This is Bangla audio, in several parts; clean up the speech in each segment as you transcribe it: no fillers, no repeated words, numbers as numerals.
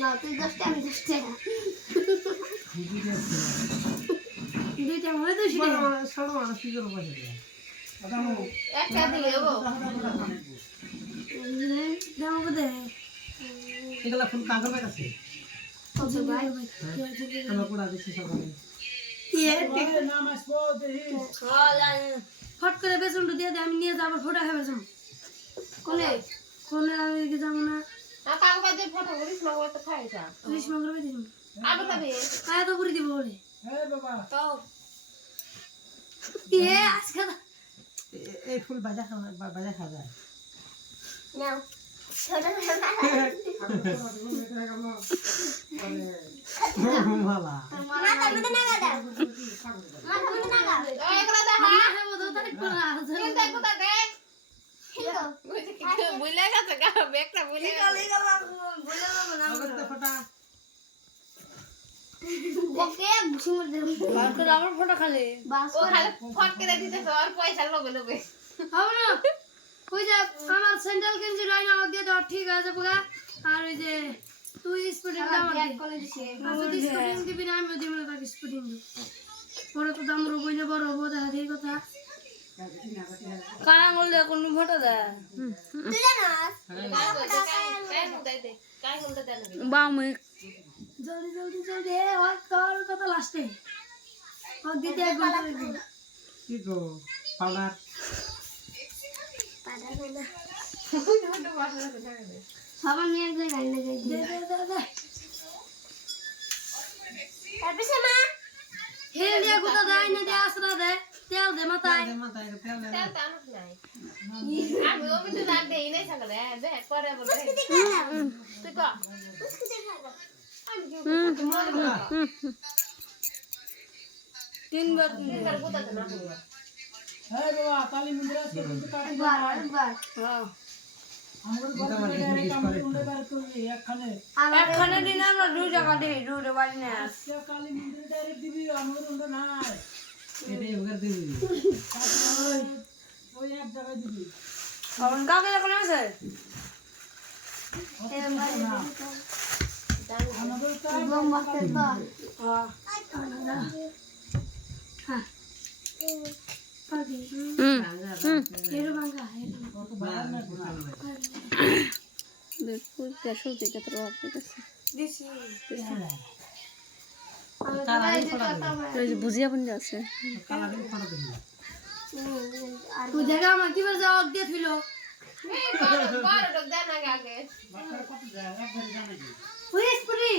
না তুই 10টা আমি 10টা দুইটা মনে তো শিখে ছোট মানুষ কি করবো একটা দিয়ে দেবো দাম কত এগুলা ফুল কাগজ আছে কত ভাই আমরা পুরা দিছি সকালে ফট করে বেসনটা দিয়ে দে আমি নিয়ে যাবো ফটো খাবে বেসন কোনে কোনে আমি দিকে যাবো না কাগজ দিয়ে ফটো করিস না ওটা খাইছা রিসমা করবে দিন আলু খাবে কায়া তো পুরি দিব বলে এই বাবা তো আজকে এই ফুল বাজা খাওয়া যায় নাও ছোট ভালা না তার মধ্যে নাগা দাও মার মধ্যে নাগা এগুলা দা না খাবো তো তারিখ করে কিন্তু কোথা দে বুইলা গেছে গা বেকটা বুইলা অগস্ত ফটা ওকে বুঝি মর দে বাস আমার ফটো খালি বাস ও খালি ফট করে দিতেছ আর পয়সা লগে লগে হবে না ওই যে আমার স্যান্ডেল কিনছি লাইন আমাকে দিয়ে দাও ঠিক আছে পুরা আর ওই যে তুই স্পুটিং দাও আমাকে করে দিছি তুই স্পুটিং দিবি না আমি দিব তাকে স্পুটিং দিব পরে তো দাম রবই না বড় হবো দেখা দেই কথা কায়া বললে কোন ফটো দে তুই জানাস কাই বলতে দেন বামে জলদি জলদি জলদি এ ওর তোর কথা লাস্টে ও দিতে একবার কি গো পাউডার সবার নিয়ে এক জায়গায় লাগাই দে দে তারপরে মা হে দিয়া গুতা দাই না দে আসরা দে তেল দে মাথায় মাথায় তেল দে তেল টানুক নাই আমি ওমি তো দাগ দেই নাই সকালে দে পরে বলে তুই কো তিনবার কোথা না এই বাবা কালী মন্দির আছে কিন্তু কাটি একবার হ্যাঁ আমার কথা বলে কামড় মুন্ডে বার করলি একখানে দিন আমরা দুই টাকা দেই দুটো বাড়ি না আজকে কালী মন্দিরে ডাইরেক্ট দিবি আমার উন্ড নাই এটাই ওগর দিবি ওই এক জায়গায় দিবি আমার কাকে এখন আছে আমাদের তো বম মারতে তো হ্যাঁ পাগি এরো ভাঙা কত বাড়া না দেখো ক্যাশো থেকে তো রাখতে গেছে দিছি ওই যে বুঝিয়া বন্ধ আছে কালারিং ফটো দিবি তুই দেখা আমার কি বলে জবাব দিয়ে থইলো এই বড় ডক দেন আগে বাচ্চা কত যায় একবার জানা কি ওই স্প্রিং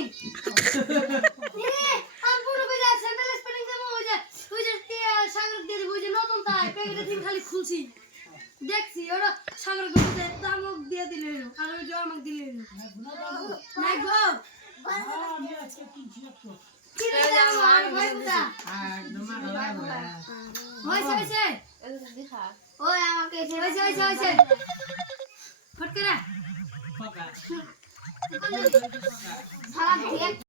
আর পুরো কইলা স্যান্ডেল স্প্রিং দেবো ওই যে সাগর দিয়ে দিব ওই যে নতুন তাই প্যাকেটে দিন খালি খুলছি দেখছি ওরা সাগর দিতে দামক দিয়ে দিলে আর ওই যে আমাকে দিলে না গো আমি আজকে কিনছি একটু কি রে দাম আর ভাই কোথা একদম আলাদা হইছে দেখা ওই আমাকে হইছে ফটকে না পাকা সারা দিয়ে